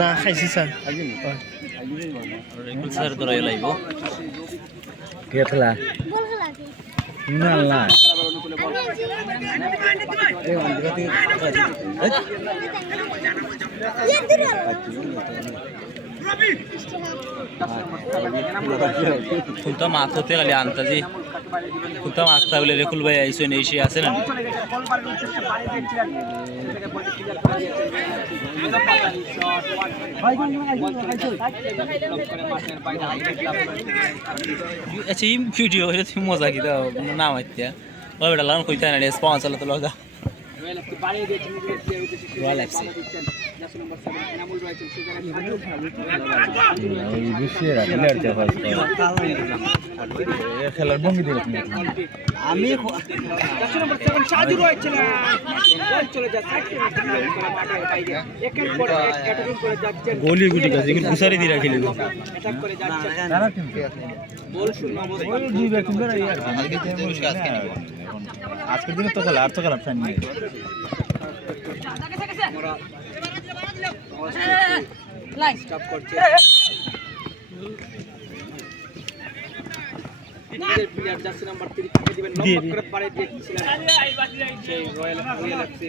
না খাইছি sir sir ধরাই লাইব কে খেলা না না খুলতা মাছ হতে গেলে আন্তাজি খুলতা মাছ তাহলে রেকুল ভাই আইসো এসে আছে না আচ্ছা এই ভিডিও এটা তুমি মজা কি দাও নাম আইতিয়া ওই বেটা লান কইতা না রেসপন্স হলো তো লগা রয়্যাল এফসি খেলার ভঙ্গি দিল আমি গোলি গুটি কাছে এগুলো গুসারি দিয়ে রাখিলি আজকের দিনে তো খেলা আর তো খেলা ফ্যান নেই প্লেয়ার জার্সি নাম্বার 3 তাকে দিবেন লম্বা করে পারে দিয়েছিলেন সেই রয়্যাল এফসি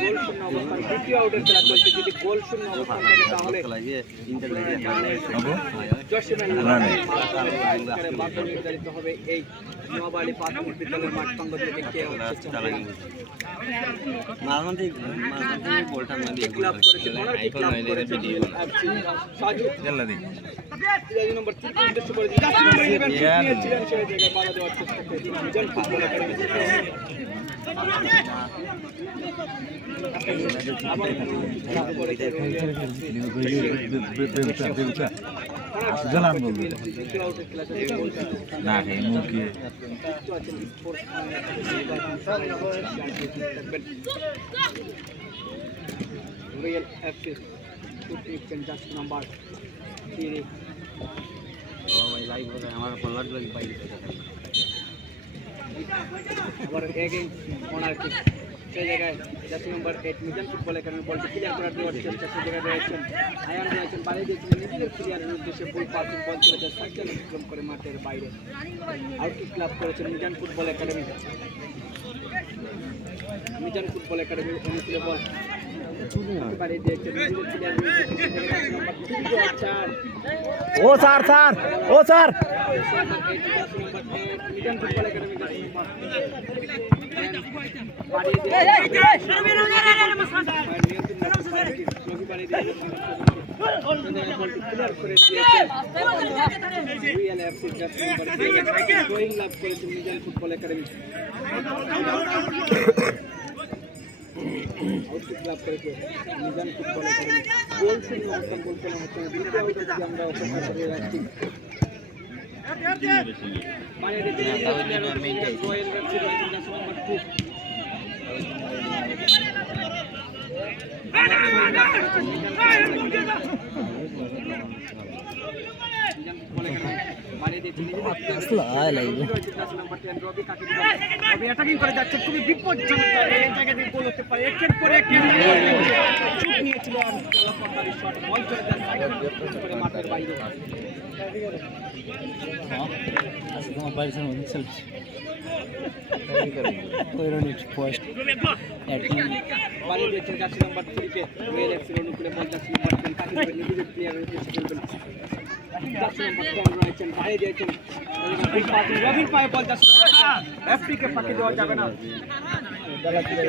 গোল শূন্য অবস্থান দ্বিতীয় আউটের খেলা চলছে যদি গোল শূন্য অবস্থান থাকে তাহলে নির্ধারিত হবে এই নোয়াবাড়ি প্রাথমিক বিদ্যালয়ের মাঠ প্রাঙ্গণ থেকে কে হচ্ছে ক্লাব করেছে মনার্কি ক্লাব করেছে সাজু নম্বর 3 উদ্দেশ্য করে নিয়েছিলেন সেই জায়গায় বাধা দেওয়ার চেষ্টা করেছে মিজান ফুটবল একাডেমি না মুরগি royal FC jersey number 3 live হবে আমার ফলোয়ার গুলো পাই আবার এগেইন মনার্কি সেই জায়গায় jersey number 8 Mizan football academy বলটি ক্লিয়ার করার দেওয়ার চেষ্টা সেই জায়গায় রয়েছেন আয়ান রয়েছেন বাইরে দিয়েছিলেন নিজেদের প্লেয়ারের উদ্দেশ্যে বল পাসিং বল চলেছে সাইকেল অতিক্রম করে মাঠের বাইরে আউটকি ক্লাব করেছেন মিজান ফুটবল একাডেমি অনুকূলে বল বাইরে দিয়েছেন নিজেদের প্লেয়ারের ও স্যার স্যার ও sir Mizan football academy football academy club করেছে মিজান ফুটবল একাডেমি গোল শূন্য অবস্থান গোল খেলা হচ্ছে দ্বিতীয় আউট আমরা অপেক্ষা করে রাখছি খুবই বিপজ্জনক এই জায়গা থেকে গোল হতে পারে একের পরে এক নিয়েছিলেন বল চলে যায় মাঠের বাইরে বাড়ি দিয়েছেন জার্সি নাম্বার 3 কে রয়্যাল এফসির অনুকূলে বল জার্সি নাম্বার 10 কাকে দিবেন নিজেদের প্লেয়ারের উদ্দেশ্যে খেলবেন জার্সি নাম্বার 10 রয়েছেন বাইরে দিয়েছেন রবির পায়ে বল জার্সি এফপি কে ফাঁকি দেওয়া যাবে না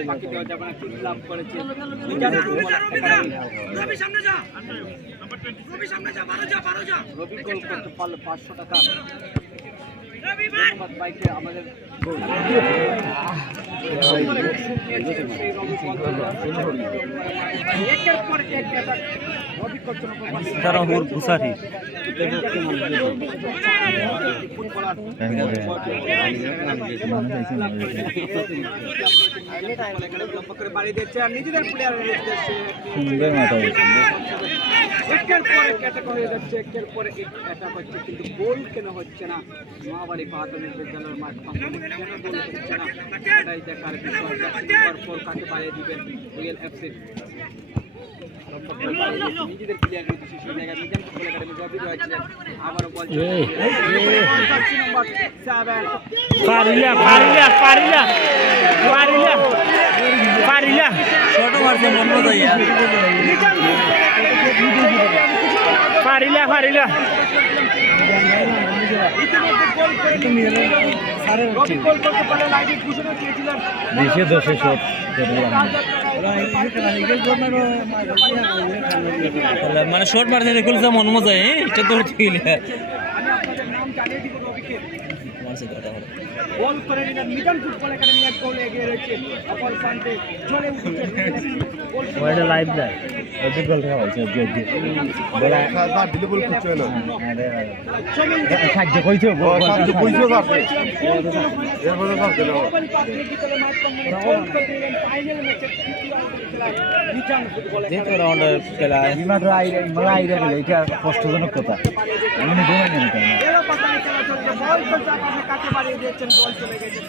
ফাঁকি দেওয়া যাবে না কি ক্লাব করেছে রবি সামনে যা রবি সামনে যা 12 যা রবি গোল করতে পারলো 500 টাকা ধন্যবাদ বাইকে আমাদের একের পর এক রবি করতে তারা ওর গুসারি বাড়ি দিচ্ছে আর নিজেদের প্লেয়ারের উদ্দেশ্যে একের পর এক অ্যাটাক হয়ে যাচ্ছে একের পর এক অ্যাটাক হচ্ছে কিন্তু গোল কেন হচ্ছে না ব্যাপারী প্রাথমিক বিদ্যালয়ের মাঠ কেন গোল হচ্ছে না এটাই দেখার বিষয়। পর কাকে বাড়িয়ে দিবেন রয়্যাল এফসি নিজেদের প্লেয়ার উদ্দেশ্যে সেই জায়গায় মিজান ফুটবল একাডেমি জবি রয়েছিলেন আবারও বল পারিলা ছোট মারছে মন মজাইয়া পারিলা দেশে দোষে সব মানে শর্ট মারছে দেখল মন মজাই এটা তো বল করে নিলেন মিজান ফুটবল একাডেমি এক গোল এগিয়ে রয়েছে অপর প্রান্তে জ্বলে উঠেছে লাইভ যায় ওই গোল খাওয়া হয়েছে বলা দিলে বল কিছু না সাহায্য কইছো সাহায্য কইছো কাছে এরপরে সব দিল ফাইনাল ম্যাচে মিজান ফুটবল যেহেতু রাউন্ডে খেলা মাত্র আইরা গেলে এটা কষ্টজনক কথা আমি ঘুমাই না এরও কথা খেলা চলছে বল তো চাপাশে কাছে বাড়িয়ে দিয়েছেন বল চলে গেছে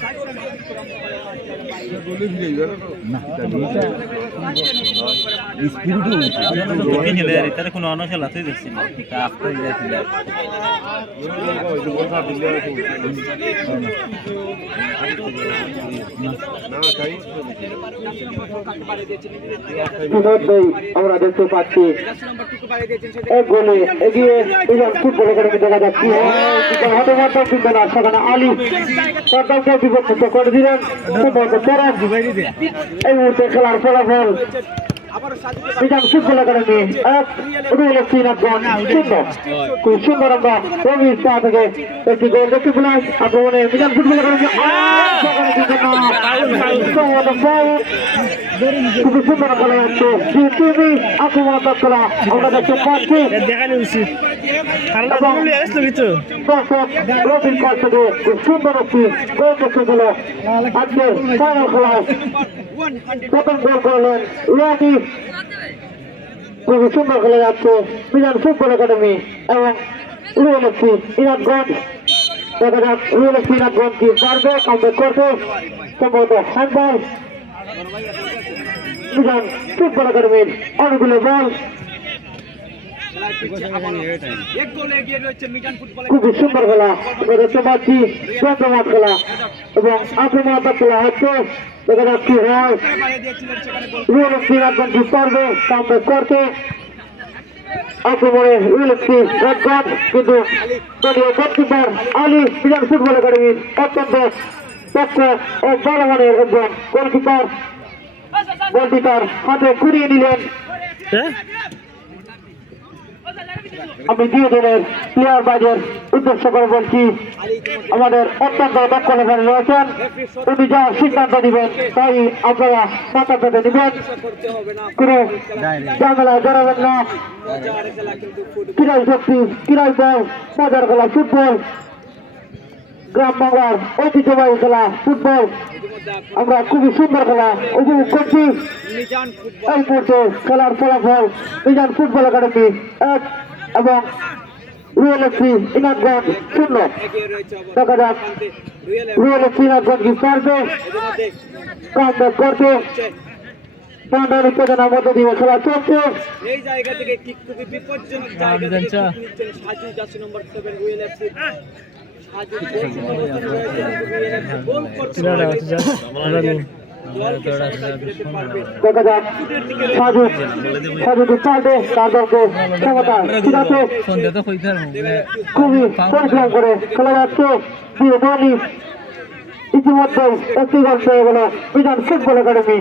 না স্পিরিটও খেলে তার কোনো অন্য খেলা তুই দেখছি না আফটার যাচ্ছিল আমরা দেখতে পাচ্ছি এক গোলে এগিয়ে ফুটবল একাডেমি দেখা যাচ্ছে সেখানে আলী সরকারকে বিপক্ষিত করে দিলেন এই মুহূর্তে খেলার ফলাফল মিজান ফুটবল একাডেমি খুব সুন্দর আমরা রবি শাহ থেকে একটি গোল দেখতে পেলাম আক্রমণে মিজান ফুটবল একাডেমি খুবই সুন্দর খেলা হচ্ছে আক্রমণ খেলা আমরা দেখতে পাচ্ছি রবির কাছ থেকে খুব সুন্দর একটি গোল দেখতে পেল আজকের ফাইনাল খেলায় প্রথম গোল করলেন ইয়ানি খুবই সুন্দর খেলে যাচ্ছে মিজান ফুটবল একাডেমি এবং রুয়েল এফসি ইনাদগঞ্জ দেখা যাক রুয়েল এফসি ইনাদগঞ্জ কি পারবে কামব্যাক করতে সম্ভবত হ্যান্ডবল মিজান ফুটবল একাডেমির অনেকগুলো বল খুবই সুন্দর খেলা দেখতে পাচ্ছি চন্দ্রমাঠ খেলা এবং আক্রমণাত্মক খেলা হচ্ছে দেখা যাক কি হয় রুয়েল এফসি ইনাদগঞ্জ কি পারবে কামব্যাক করতে আক্রমণে রুয়েল এফসি ইনাদগঞ্জ কিন্তু দলীয় গোলকিপার আলী মিজান ফুটবল একাডেমির অত্যন্ত দক্ষ ও ভালো মানের একজন গোলকিপার বলটি তার হাতে ঘুরিয়ে নিলেন। আমি দিয়ে দলের প্লেয়ার বাজের উদ্দেশ্য করে বলছি আমাদের অত্যন্ত দক্ষ লেখানে রয়েছেন উনি যা সিদ্ধান্ত দিবেন তাই আপনারা মাথা পেতে দিবেন কোনো ঝামেলায় জড়াবেন না। ক্রীড়াই শক্তি ক্রীড়াই বল মজার খেলা ফুটবল গ্রাম বাংলার ঐতিহ্যবাহী খেলা ফুটবল আমরা খুবই সুন্দর খেলা উপভোগ করছি। এই মুহূর্তে খেলার ফলাফল মিজান ফুটবল একাডেমি 1 এবং রুয়েল এফসি ইনাদগঞ্জ 0। দেখা যাক রুয়েল এফসি ইনাদগঞ্জ কি পারবে কামব্যাক করতে। পান্ডার উত্তেজনার মধ্যে দিয়ে খেলা চলছে। এই জায়গা থেকে কিক খুবই বিপজ্জনক জায়গা থেকে নিচ্ছেন সাজু জার্সি নম্বর 7 রুয়েল এফসি গোল করতে দেখা যাক সাজু পাল্টে তার দলকে ক্ষমতা ঠিক আছে খুবই পরিশ্রম করে খেলা যাচ্ছে ইতিমধ্যে একটি গোল পেয়ে গেল মিজান ফুটবল একাডেমি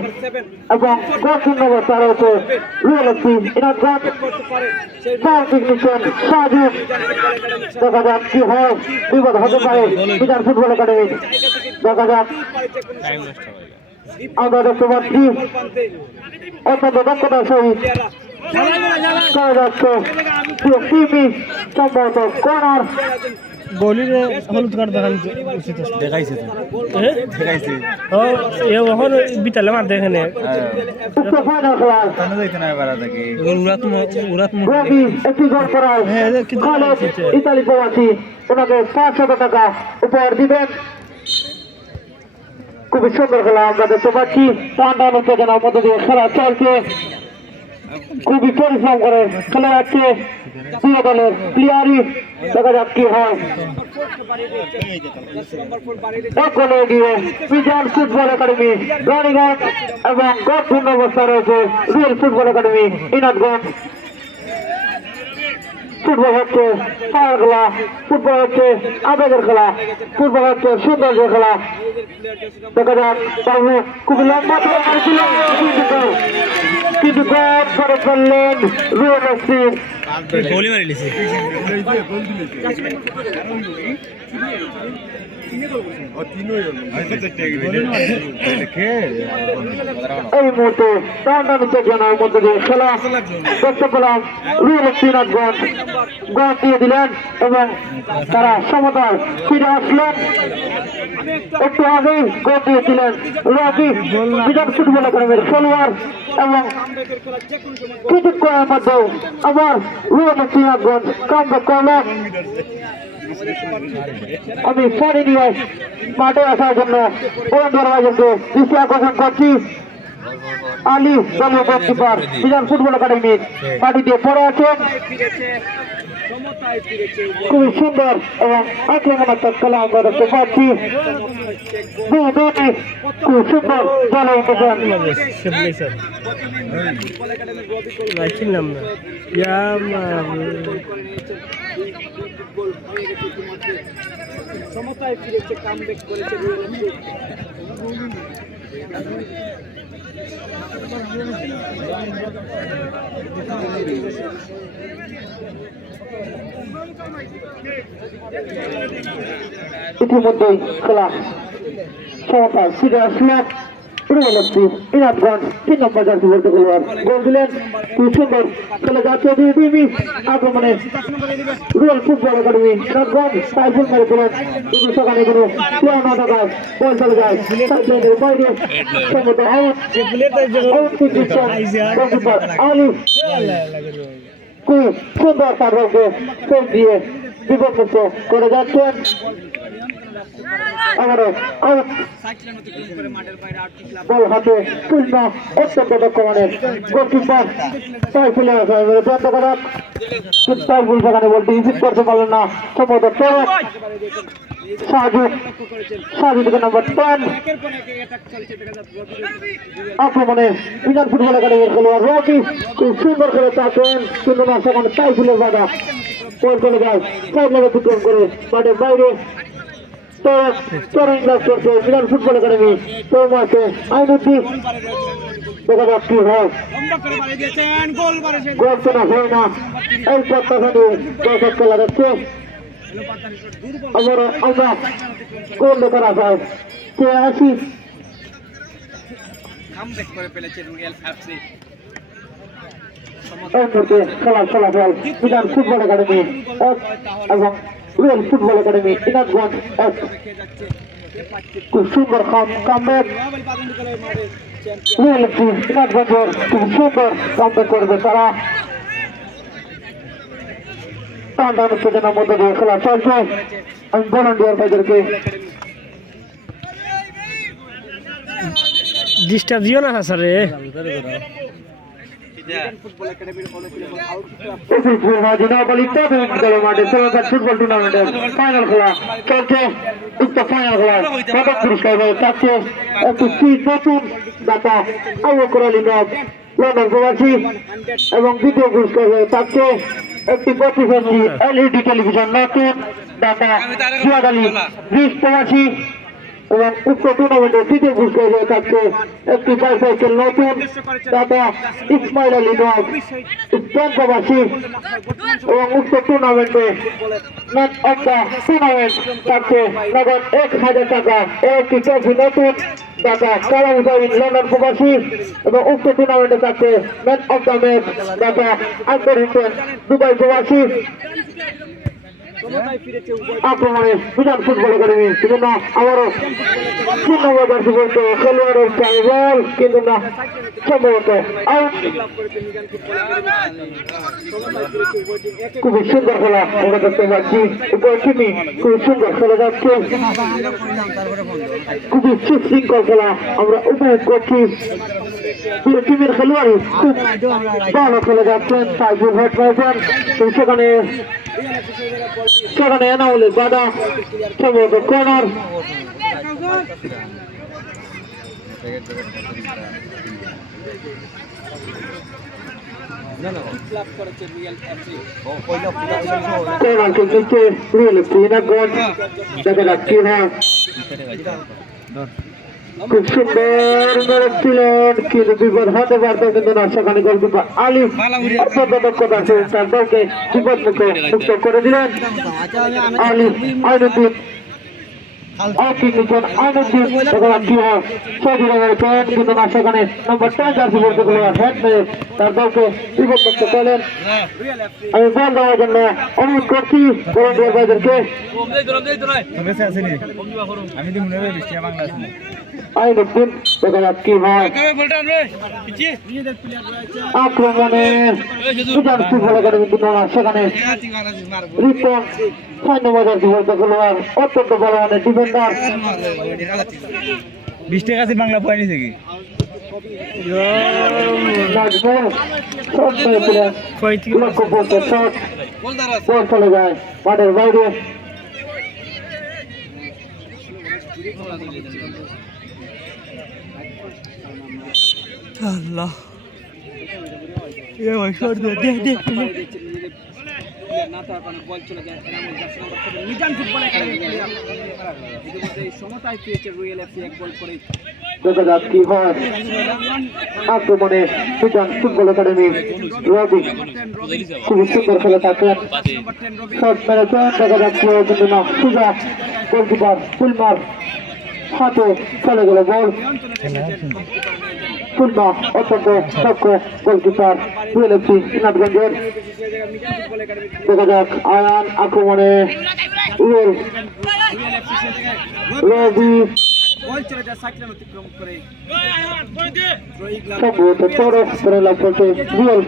এবং গোল অবস্থা রয়েছে রুয়েল এফসি ইনাদগঞ্জ নিচ্ছেন সাজু। দেখা যাক কি হয় বিপদ হতে পারে মিজান ফুটবল একাডেমি। দেখা যাক আমরা দেখতে পাচ্ছি অত্যন্ত দক্ষতার সহিত করা যাচ্ছে সম্ভবত কর্নার গোলিরে হলুদ কার্ড দেখাইছে এখন বিতালে মার দেখেনে ফাইনাল খেলা যাইতে না এবার থেকে রবি একটি গোল করায় ইতালি প্রবাসী ওনাকে 500 টাকা উপহার দিবেন। খুবই সুন্দর খেলা আমরা দেখতে পাচ্ছি। টান উত্তেজনার মধ্যে দিয়ে খেলা চলছে, খুবই পরিশ্রম করে খেলা যাচ্ছে দুই দলের প্লেয়ারই। দেখা যাক কি হয়। এখন এগিয়ে বিজন ফুটবল একাডেমি রানীগঞ্জ এবং গড়পূর্ণ অবস্থা রয়েছে real football academy Inadganj. Football হচ্ছে পাওয়ার খেলা, ফুটবল হচ্ছে আবেগের খেলা, ফুটবল হচ্ছে সৌন্দর্যের খেলা। দেখা যাক বাবু খুবই লম্বা ছিল কিন্তু গড করে ফেললেন রুয়েল এফসি। গোলি মারি লিছে এই মুহূর্তে টান উত্তেজনার মধ্যে দিয়ে খেলা দেখতে পেলাম রুয়েল এফসি নাথগঞ্জ গোল দিয়ে দিলেন এবং তারা সমতায় ফিরে আসলেন। একটু আগেই গোল দিয়েছিলেন রবি বিধান ফুটবল একাডেমির খেলোয়াড় এবং কিছুক্ষণের মধ্যেও আবার রুয়েল এফসি নাথগঞ্জ কামব্যাক করলেন। আমি পরে নিয়ে মাঠে আসার জন্য বন্ধুর ভাইদেরকে দৃষ্টি আকর্ষণ করছি। আলী দলীয় গোলকিপার বিধান ফুটবল একাডেমির মাটি দিয়ে পড়ে আছেন। খুবই সুন্দর এবং আক্রমণাত্মক খেলা আমরা দেখতে পাচ্ছি। খুব সুন্দর দলে উঠেছেন। সমতায় ফিরেছে, কামব্যাক করেছে রুয়েল এফসি। ইতিমধ্যেই খেলা সমতায় ফিরে আসলো রুয়েল এফসি ইনাদগঞ্জ 3 নম্বর জার্সি বলতে খেলোয়াড় গোল দিলেন। খুব সুন্দর খেলে যাচ্ছে দুই টিমই আক্রমণে রুয়েল ফুটবল একাডেমি ইনাদগঞ্জ সাইফুল মেরে দিলেন কিন্তু সেখানে কোনো প্লেয়ার না থাকায় বল চলে যায় সাইডলাইনের বাইরে। সম্ভবত আউট দিচ্ছেন গোলকিপার আলী। খুব সুন্দর তারপরকে সেভ দিয়ে বিপদমুক্ত করে যাচ্ছেন। আমারও আউট বল হাতে পূর্ণ অত্যন্ত দক্ষ মানের গোলকিপার সাইফুল বন্ধ করা সাইফুল সেখানে বলতে রিসিভ করতে পারলেন না। সম্ভবত সাজু থেকে নম্বর 10 আক্রমণে বিধান ফুটবল একাডেমির খেলোয়াড় রকি খুব সুন্দর করে চাচ্ছেন কিন্তু না সেখানে সাইফুলের বাধা বল চলে যায় সাইডলাইন অতিক্রম করে মাঠের বাইরে। বিধান ফুটবল একাডেমি তোর মাঠে আইনুদ্দিন। দেখা যাক কি হয়। গোল তো না হয় না এই প্রত্যাশা নিয়ে দর্শক খেলা যাচ্ছে। আবার আমরা গোল দেখার আশায় কে আসি। কামব্যাক করে ফেলেছে রুয়েল এফসি। এই মুহূর্তে খেলার ফলাফল বিধান ফুটবল একাডেমি 1 এবং রুয়েল ফুটবল একাডেমি ইনাদগঞ্জ 1। খুব সুন্দর কামব্যাক রুয়েল এফসি ইনাদগঞ্জের খুব সুন্দর কামব্যাক করবে তারা। টান উত্তেজনার মধ্যে দিয়ে খেলা চলছে। আমি ভলান্টিয়ার ভাইদেরকে ডিস্টার্ব দিও না স্যার রে। ফুটবল একাডেমির মাঠে ফুটবল টুর্নামেন্টের ফাইনাল খেলা চলছে। উক্ত ফাইনাল খেলায় প্রথম পুরস্কার চাচ্ছে একটি নতুন দাতা আবু বকর আলী নব লন্ডন প্রবাসী এবং দ্বিতীয় পুরস্কার চাচ্ছে একটি 25 ইঞ্চি LED টেলিভিশন নতুন দাতা জিয়াদ আলী গ্রিস প্রবাসী এবং উক্ত টুর্নামেন্টের তৃতীয় পুরস্কার থাকছে একটি বাইসাইকেল নতুন দাতা ইসমাইল আলী নব স্পেন প্রবাসী এবং উক্ত টুর্নামেন্টে ম্যান অফ দ্য টুর্নামেন্ট থাকছে নগদ 1000 টাকা ও একটি ট্রফি নতুন দাতা কালাম হুসাইন লন্ডন প্রবাসী এবং উক্ত টুর্নামেন্টে থাকছে man of the match data Akbar Hossain Dubai প্রবাসী। সমতায় ফিরেছে উভয় আক্রমণে বিধান ফুটবল একাডেমি কিন্তু না আবারও 3 নম্বর জার্সি পড়তে খেলোয়াড়ের চাই বল কিন্তু না সম্ভবত আউট। লাভ করেছে মিজান ফুটবল একাডেমি সমতায় ফিরেছে উভয় টিম একে খুবই সুন্দর খেলা আমরা দেখতে পাচ্ছি উভয় টিমই খুবই সুন্দর খেলা যাচ্ছে, খুবই সুশৃঙ্খল খেলা আমরা উপভোগ করছি। দুই টিমের খেলোয়াড়ই খুব ভালো খেলে যাচ্ছেন, সাইফুল হেড রয়েছেন সেখানে এনাউলের বাধা সম্ভবত কর্নার। লাভ করেছে রিয়েল এফসি কর্নারকে নিচে রিয়েল গোল দেখা যাচ্ছে না, খুব সুন্দর মেরেছিলেন কিন্তু বিপদ হতে পারত কিন্তু না, সেখানে গোলকিপার আলী অত্যন্ত দক্ষতার সাথে তার দলকে বিপদ মুখে মুক্ত করে দিলেন। আলী আইনুদ্দিন কিন্তু না, সেখানে নম্বর 10 জার্সি পড়তে হেড মেরে তার দলকে বিপদ মুক্ত করলেন। আমি বল দেওয়ার জন্য অনুরোধ করছি ভলান্টিয়ার ভাইদেরকে। আইনুদ্দিন দেখা যাক কি হয় আক্রমণে সুজান ফুটবল একাডেমি কিন্তু না, সেখানে রিপন 6 নম্বর জার্সি পড়তে খেলোয়াড় অত্যন্ত ভালো মানের ডিফেন্ডার। 20 টাকা আছে বাংলা পয়নি থেকে বল চলে যায় মাঠের বাইরে। আল্লাহ না তার কারণে বল চলে যায় মিজান ফুটবল একাডেমি প্লেয়ার ইতিমধ্যে সমতায় ফিরেছে রয়্যাল এফসি এক গোল করে। দেখা যাক কি হয় আক্রমণে সুজান ফুটবল একাডেমি রবি খুবই সুন্দর খেলে থাকেন, শট মেরেছেন দেখা যাক কি হয় কিন্তু না, সুজা গোলকিপার ফুলমার হাতে চলে গেল বল। ফুলমা অত্যন্ত দক্ষ গোলকিপার রয়্যাল এফসি ইনাদগঞ্জের। দেখা যাক আয়ান আক্রমণে রবি বল চলে যায় সাইকেল অতিক্রম করে সম্ভবত তরফ করে লাভ করতে রিয়েল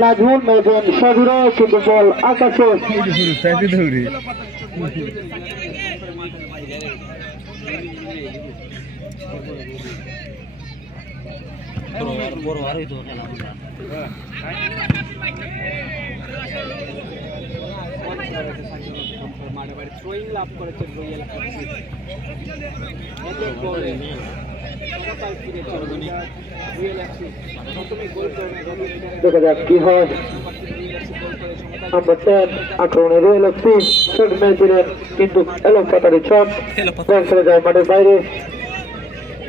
নাজমুল মেরেছেন সবির কিন্তু বল আকাশে মাঠে বাড়ি থ্রোয়িং লাভ করেছে রয়্যাল এফসি সমতায় ফিরেছে রয়্যাল এফসি প্রথমে গোল করে দেখা যাক কি হয় নাম্বার 10 আক্রমণে রয়্যাল এফসি শট মেরেছিলেন কিন্তু এলো পাতারি শট বল চলে যায় মাঠের বাইরে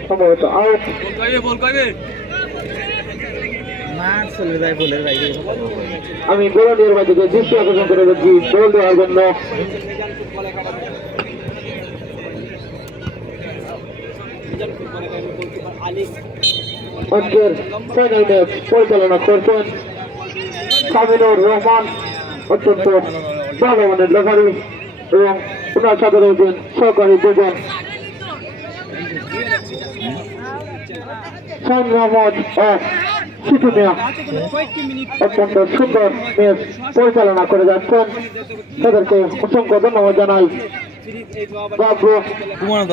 সম্ভবত আউট। আমি ভলান্টিয়ার ভাইকে দৃষ্টি আকর্ষণ করে বলছি বল দেওয়ার জন্য। আজকের ফাইনাল ম্যাচ পরিচালনা করছেন সামিনুর রহমান, অত্যন্ত ভালো মানের রেফারি এবং ওনার সাথে রয়েছেন সহকারী দুজন শান রহমান ও সিটু মিয়া। অত্যন্ত সুন্দর ম্যাচ পরিচালনা করে যাচ্ছেন, তাদেরকে অসংখ্য ধন্যবাদ জানাই।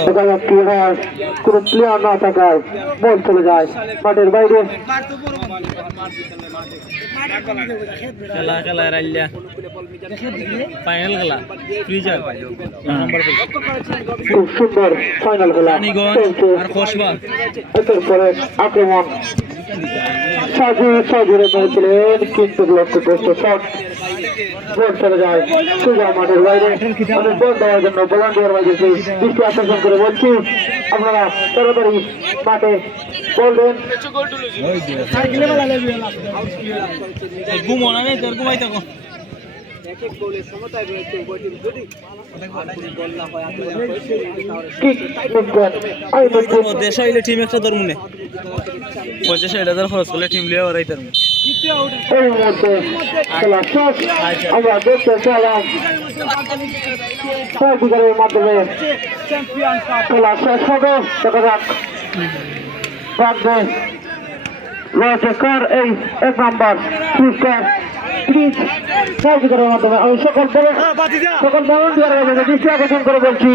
দেখা যাক কি হয় কোন প্লেয়ার না থাকায় বল চলে যায় মাঠের বাইরে। খেলা খেলা রাইল্লা ফাইনাল খেলা ফ্রিজার খুব সুন্দর ফাইনাল খেলা চলছে। একের পরে আক্রমণ সাজুরে মেরেছিলেন কিন্তু লক্ষ্য করছে শট বল চলে যায় সোজা মাঠের বাইরে। আমি বল দেওয়ার জন্য ভলান্টিয়ার ভাইদেরকে দৃষ্টি আকর্ষণ করে বলছি আপনারা তাড়াতাড়ি মাঠে বল দেন। এক এক গোলের সমতায় রয়েছে উভয় টিম, যদি গোল না হয় দেশ হইলে টিম একটা ধর্ম নেই 50,000 খরচ করলে টিম লিয়ে ওরাই তার এই মুহূর্তে খেলা শেষ আমরা দেখতে পেলাম ছয় বিকেলের মাধ্যমে খেলা শেষ হবে দেখা যাক রাখবে রয়েছে কার এই 1 নম্বর পুরস্কার প্লিজ ছয় বিকেলের মাধ্যমে আমি সকল ভলান্টিয়ারের দৃষ্টি আকর্ষণ করে বলছি